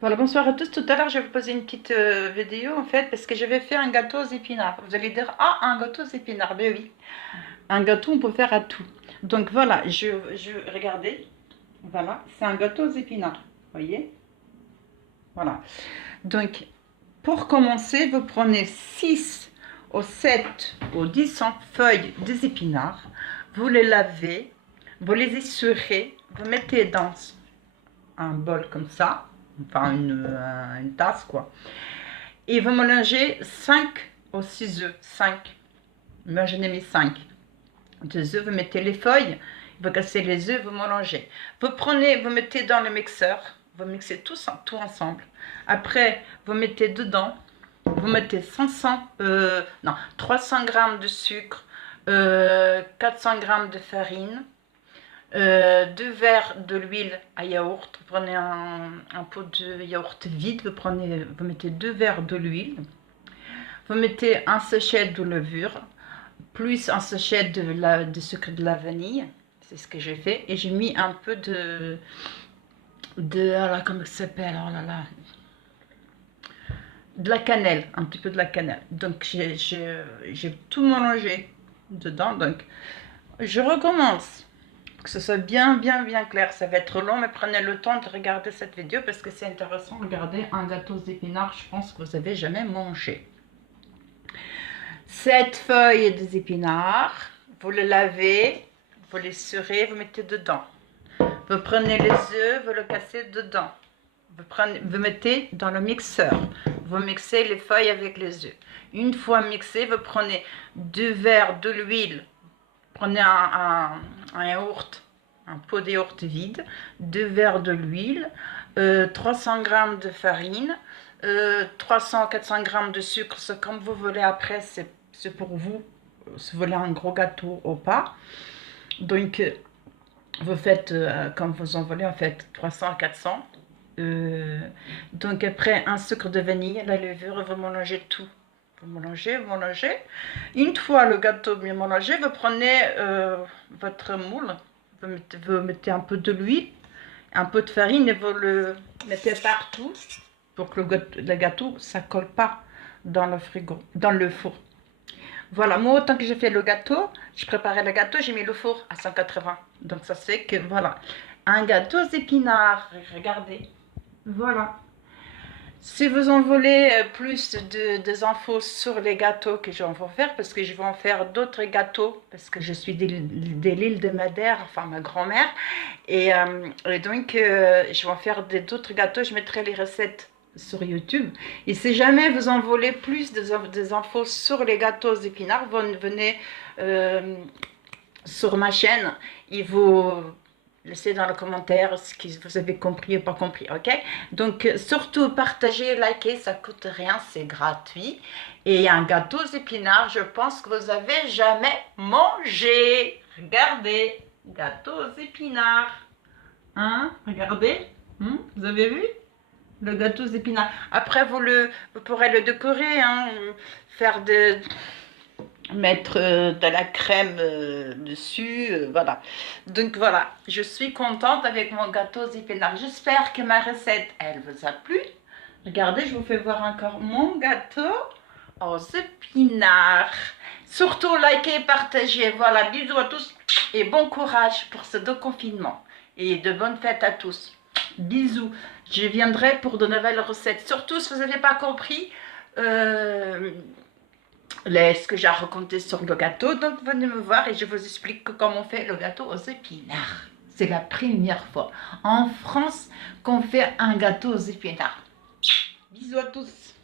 Voilà, bonsoir à tous. Tout à l'heure, je vais vous poser une petite vidéo en fait parce que je vais faire un gâteau aux épinards. Vous allez dire, ah, un gâteau aux épinards. Ben oui, un gâteau, on peut faire à tout. Donc voilà, regardez, voilà, c'est un gâteau aux épinards. Voyez? Voilà. Donc, pour commencer, vous prenez 6 ou 7 ou 10 feuilles des épinards, vous les lavez, vous les essurez, vous mettez dans un bol comme ça, enfin une tasse quoi. Et vous mélangez 5 ou 6 œufs, 5. Moi j'en ai mis 5. 2 œufs, vous mettez les feuilles, vous cassez les œufs, vous mélangez. Vous prenez, vous mettez dans le mixeur, vous mixez tout ensemble. Après, vous mettez dedans, vous mettez 300 grammes de sucre, 400 grammes de farine, 2 verres de l'huile à yaourt. Vous prenez un pot de yaourt vide, vous mettez 2 verres de l'huile. Vous mettez un sachet de levure, plus un sachet de sucre de la vanille. C'est ce que j'ai fait. Et j'ai mis un peu comment ça s'appelle, oh là là, de la cannelle, un petit peu de la cannelle. Donc j'ai tout mélangé dedans. Donc je recommence. Que ce soit bien clair. Ça va être long, mais prenez le temps de regarder cette vidéo parce que c'est intéressant. Regardez un gâteau aux épinards, je pense que vous n'avez jamais mangé. 7 feuilles des épinards, vous les lavez, vous les surez, vous mettez dedans. Vous prenez les œufs, vous le cassez dedans. Vous mettez dans le mixeur. Vous mixez les feuilles avec les œufs. Une fois mixé, vous prenez 2 verres de l'huile. Prenez un yaourt, un pot de yaourt vide, 2 verres de l'huile, 300 g de farine, 300-400 g de sucre, c'est comme vous voulez après, c'est pour vous, si vous voulez un gros gâteau ou pas. Donc, vous faites comme vous en voulez, en fait 300-400. Donc après, un sucre de vanille, la levure, vous mélangez tout. Vous mélangez. Une fois le gâteau bien mélangé, vous prenez votre moule, vous mettez un peu de l'huile, un peu de farine et vous le mettez partout pour que le gâteau ça colle pas dans le frigo, dans le four. Voilà, moi autant que j'ai fait le gâteau, je préparais le gâteau, j'ai mis le four à 180. Donc ça fait que voilà, un gâteau aux épinards, regardez. Voilà. Si vous en voulez plus des infos sur les gâteaux que je vais en faire, parce que je vais en faire d'autres gâteaux, parce que je suis de l'île de Madère, enfin ma grand-mère, et donc je vais en faire d'autres gâteaux, je mettrai les recettes sur YouTube. Et si jamais vous en voulez plus des infos sur les gâteaux aux épinards, vous venez sur ma chaîne et vous laissez dans le commentaire ce que vous avez compris ou pas compris, ok? Donc, surtout, partagez, likez, ça coûte rien, c'est gratuit. Et un gâteau aux épinards, je pense que vous avez jamais mangé. Regardez, gâteau aux épinards. Hein? Regardez. Vous avez vu? Le gâteau aux épinards. Après, vous pourrez le décorer, hein, faire mettre de la crème dessus, voilà. Donc voilà, je suis contente avec mon gâteau aux épinards. J'espère que ma recette, elle vous a plu. Regardez, je vous fais voir encore mon gâteau aux épinards. Surtout, likez, partagez. Voilà, bisous à tous et bon courage pour ce déconfinement. Et de bonnes fêtes à tous. Bisous. Je viendrai pour de nouvelles recettes. Surtout, si vous n'avez pas compris... ce que j'ai raconté sur le gâteau, donc venez me voir et je vous explique comment on fait le gâteau aux épinards. C'est la première fois en France qu'on fait un gâteau aux épinards. Bisous à tous.